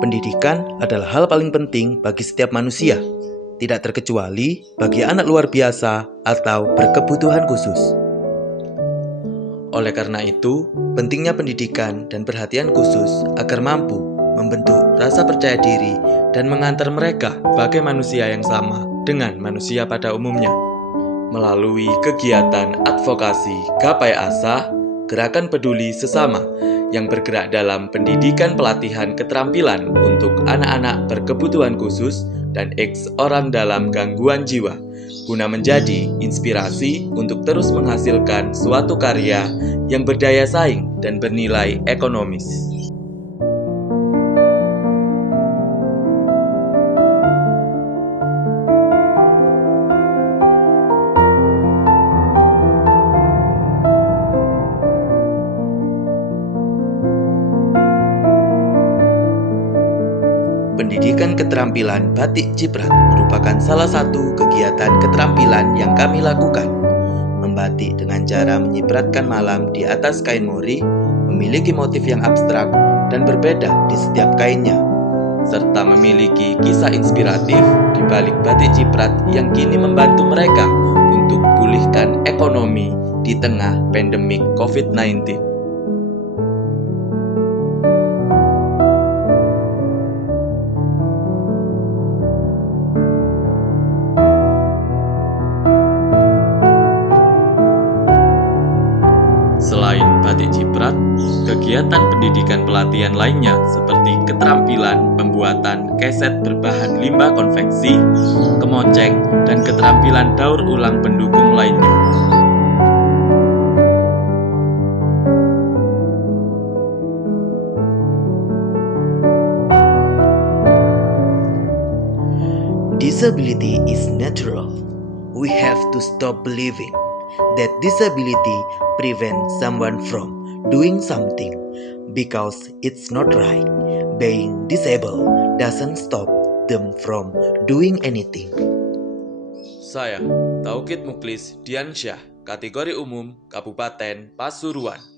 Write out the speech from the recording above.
Pendidikan adalah hal paling penting bagi setiap manusia, tidak terkecuali bagi anak luar biasa atau berkebutuhan khusus. Oleh karena itu, pentingnya pendidikan dan perhatian khusus agar mampu membentuk rasa percaya diri dan mengantar mereka sebagai manusia yang sama dengan manusia pada umumnya. Melalui kegiatan advokasi Gapai Asa, Gerakan Peduli Sesama yang bergerak dalam pendidikan pelatihan keterampilan untuk anak-anak berkebutuhan khusus dan orang dalam gangguan jiwa, guna menjadi inspirasi untuk terus menghasilkan suatu karya yang berdaya saing dan bernilai ekonomis. Pendidikan keterampilan Batik Ciprat merupakan salah satu kegiatan keterampilan yang kami lakukan. Membatik dengan cara menyipratkan malam di atas kain mori, memiliki motif yang abstrak dan berbeda di setiap kainnya, serta memiliki kisah inspiratif di balik batik ciprat yang kini membantu mereka untuk pulihkan ekonomi di tengah pandemik COVID-19. Selain batik ciprat, kegiatan pendidikan pelatihan lainnya seperti keterampilan pembuatan keset berbahan limbah konveksi, kemoceng, dan keterampilan daur ulang pendukung lainnya. Disability is natural. We have to stop believing that disability prevents someone from doing something because it's not right. Being disabled doesn't stop them from doing anything. Saya, Taukid Muklis Diansyah, kategori umum Kabupaten Pasuruan.